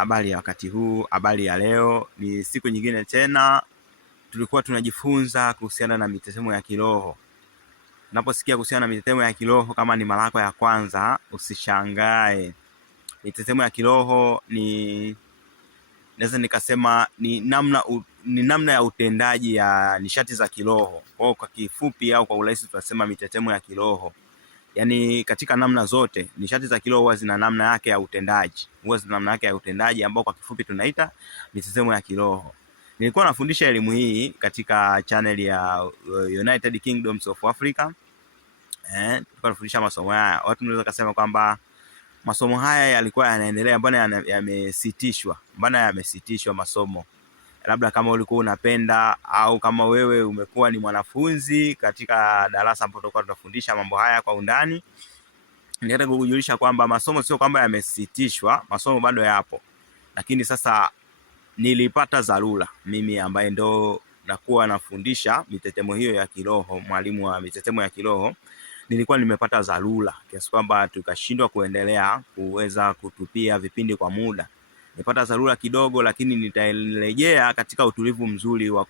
Habari ya wakati huu, habari ya leo. Ni siku nyingine tena tulikuwa tunajifunza kuhusiana na mitetemo ya kiroho. Unaposikia kuhusiana na mitetemo ya kiroho kama ni mara yako ya kwanza, usishangae. Mitetemo ya kiroho naweza nikasema ni namna ya utendaji ya nishati za kiroho. Kwa kifupi au kwa urahisi tunasema mitetemo ya kiroho. Yaani katika namna zote nishati za kiroho huwa zina namna yake ya utendaji, ambao kwa kifupi tunaita mitetemo ya kiroho. Nilikuwa nafundisha elimu hii katika channel ya United Kingdoms of Africa. Tulikuwa nafundisha masomo haya. Watu wanaweza kusema kwamba masomo haya yalikuwa yanaendelea, mbona yamesitishwa masomo? Labda kama ulikuwa unapenda au kama wewe umekuwa ni mwanafunzi katika darasa ambapo tulikuwa tunafundisha mambo haya kwa undani, ningetaka kukujulisha kwamba masomo sio kwamba yamesitishwa, masomo bado yapo. Lakini sasa nilipata dharura, mimi ambaye ndo nakuwa nafundisha mitetemo hiyo ya kiroho, mwalimu wa mitetemo ya kiroho, nilikuwa nimepata dharura kiasi kwamba tukashindwa kuendelea kuweza kutupia vipindi kwa muda. Nipata dharura kidogo, lakini nitarejea katika utulivu mzuri wa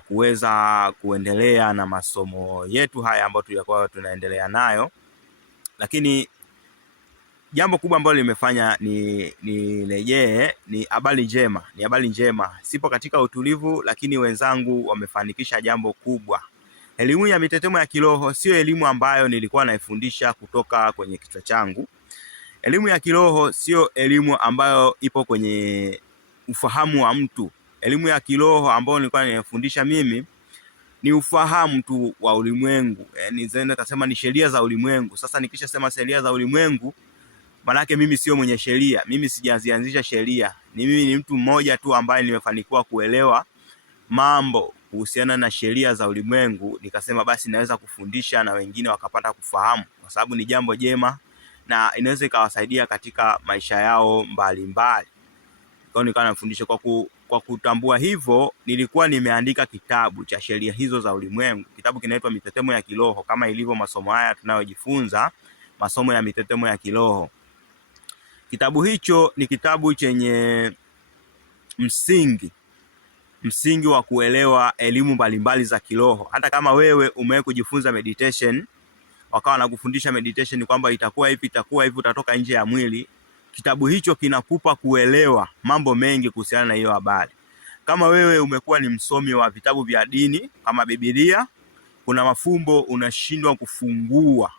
kuweza kuendelea na masomo yetu haya ambayo tulikuwa tunaendelea nayo. Lakini jambo kubwa ambalo limefanya nirejee ni habari njema. Sipo katika utulivu, lakini wenzangu wamefanikisha jambo kubwa. Elimu ya mitetemo ya kiroho sio elimu ambayo nilikuwa naifundisha kutoka kwenye kichwa changu. Elimu ya kiroho sio elimu ambayo ipo kwenye ufahamu wa mtu. Elimu ya kiroho ambayo nilikuwa ninafundisha mimi ni ufahamu tu wa ulimwengu. Nizenda kusema ni sheria za ulimwengu. Sasa nikisha sema sheria za ulimwengu, maana yake mimi sio mwenye sheria. Mimi sijazianzisha sheria. Mimi ni mtu mmoja tu ambaye nimefanikiwa kuelewa mambo kuhusiana na sheria za ulimwengu. Nikasema basi naweza kufundisha na wengine wakapata kufahamu, kwa sababu ni jambo jema na inaweza ikawasaidia katika maisha yao mbalimbali. Kwa hiyo nikawa nafundisha kwa kutambua hivyo, nilikuwa nimeandika kitabu cha sheria hizo za ulimwengu. Kitabu kinaitwa Mitetemo ya Kiroho, kama ilivyo masomo haya tunayojifunza, masomo ya mitetemo ya kiroho. Kitabu hicho ni kitabu chenye msingi wa kuelewa elimu mbalimbali za kiroho. Hata kama wewe umewahi kujifunza meditation, wakawa nakufundisha meditation kwamba itakuwa hivi, utatoka nje ya mwili, kitabu hicho kinakupa kuelewa mambo mengi kuhusiana na hiyo habari. Kama wewe umekuwa ni msomi wa vitabu vya dini kama Biblia, kuna mafumbo unashindwa kufungua,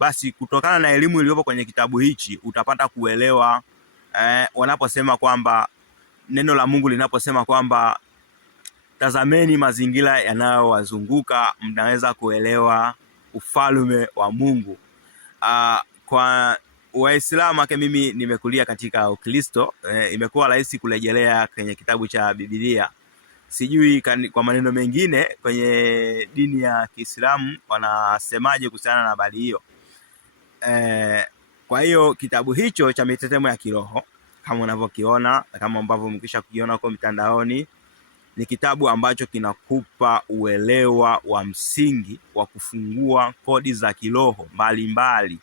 basi kutokana na elimu iliyopo kwenye kitabu hichi utapata kuelewa. Wanaposema kwamba neno la Mungu linaposema kwamba tazameni mazingira yanayowazunguka, mnaweza kuelewa ufalme wa Mungu. Kwa Waislamu wake, mimi nimekulia katika Ukristo, imekuwa rahisi kurejelea kwenye kitabu cha Biblia. Sijui kwa maneno mengine kwenye dini ya Kiislamu wanasemaje kuhusiana na habari hiyo. Kwa hiyo kitabu hicho cha mitetemo ya kiroho, kama unavyokiona na kama ambavyo mkisha kukiona huko mitandaoni, ni kitabu ambacho kinakupa uelewa wa msingi wa kufungua kodi za kiroho mbalimbali.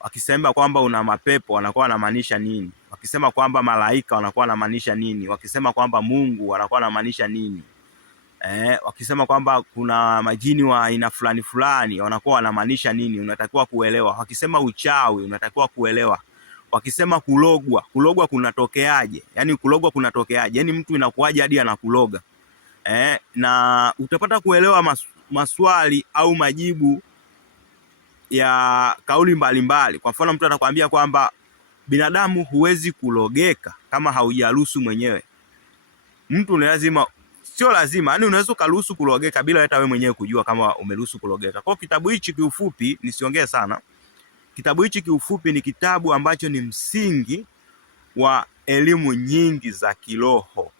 Wakisema kwamba una mapepo wanakuwa wanamaanisha nini? Wakisema kwamba malaika wanakuwa wanamaanisha nini? Wakisema kwamba Mungu wanakuwa wanamaanisha nini? Wakisema kwamba kuna majini wa aina fulani wanakuwa wanamaanisha nini? Unatakiwa kuelewa. Wakisema uchawi unatakiwa kuelewa. Wakisema kulogwa kunatokeaje? Yaani Yaani mtu inakuaje hadi anakuloga? Na utapata kuelewa maswali au majibu ya kauli mbalimbali. Kwa mfano, mtu atakwambia kwamba binadamu huwezi kulogeka kama haujaruhusu mwenyewe. Sio lazima, yaani unaweza kuruhusu kulogeka bila hata wewe mwenyewe kujua kama umeruhusu kulogeka. Kwa kitabu hichi kiufupi, nisiongee sana, kitabu hichi kiufupi ni kitabu ambacho ni msingi wa elimu nyingi za kiroho.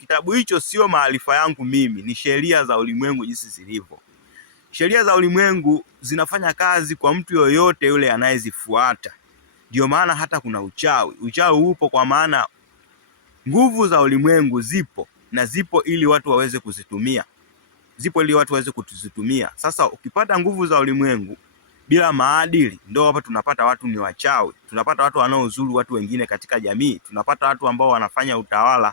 Kitabu hicho sio maarifa yangu mimi, ni sheria za ulimwengu jinsi zilivyo. Sheria za ulimwengu zinafanya kazi kwa mtu yoyote yule anayezifuata. Ndio maana hata kuna uchawi upo, kwa maana nguvu za ulimwengu zipo ili watu waweze kuzitumia. Sasa ukipata nguvu za ulimwengu bila maadili, ndio hapa tunapata watu ni wachawi, tunapata watu wanaozuru watu wengine katika jamii, tunapata watu ambao wanafanya utawala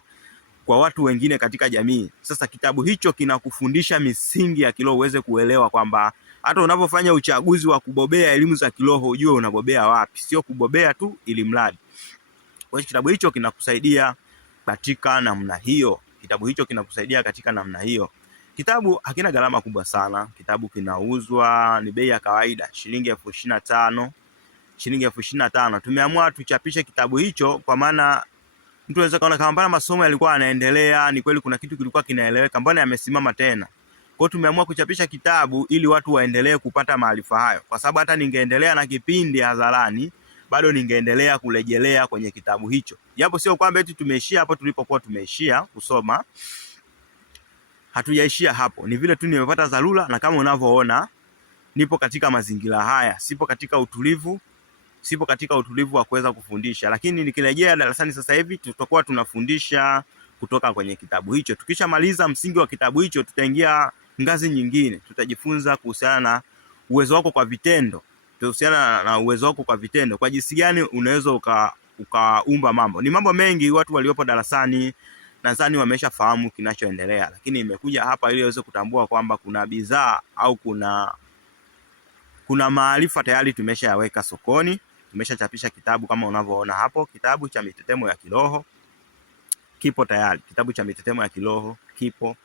kwa watu wengine katika jamii. Sasa kitabu hicho kinakufundisha misingi ya kiroho uweze kuelewa kwamba hata unapofanya uchaguzi wa kubobea elimu za kiroho ujue unabobea wapi, sio kubobea tu ili mradi. Kwa hiyo kitabu hicho kinakusaidia katika namna hiyo. Kitabu hakina gharama kubwa sana. Kitabu kinauzwa ni bei ya kawaida, shilingi 25,000. Tumeamua tuchapishe kitabu hicho kwa maana mtu anaweza kaona kama mbona masomo yalikuwa yanaendelea, ni kweli kuna kitu kilikuwa kinaeleweka, mbona yamesimama tena. Kwa hiyo tumeamua kuchapisha kitabu ili watu waendelee kupata maarifa hayo, kwa sababu hata ningeendelea na kipindi hadharani bado ningeendelea kurejelea kwenye kitabu hicho. Japo sio kwamba eti tumeishia hapo tulipokuwa tumeishia kusoma. Hatujaishia hapo. Ni vile tu nimepata dharura, na kama unavyoona nipo katika mazingira haya. Sipo katika utulivu wa kuweza kufundisha. Lakini nikirejea darasani sasa hivi tutakuwa tunafundisha kutoka kwenye kitabu hicho. Tukishamaliza msingi wa kitabu hicho tutaingia ngazi nyingine. Tutajifunza kuhusiana na uwezo wako kwa vitendo. Kwa jinsi gani unaweza ukaumba mambo. Ni mambo mengi watu waliopo darasani nadhani wameshafahamu kinachoendelea, lakini imekuja hapa ili waweze kutambua kwamba kuna bidhaa au kuna maarifa tayari tumeshayaweka sokoni. Tumeshachapisha kitabu kama unavyoona hapo, kitabu cha Mitetemo ya Kiroho kipo tayari. Kitabu cha Mitetemo ya Kiroho kipo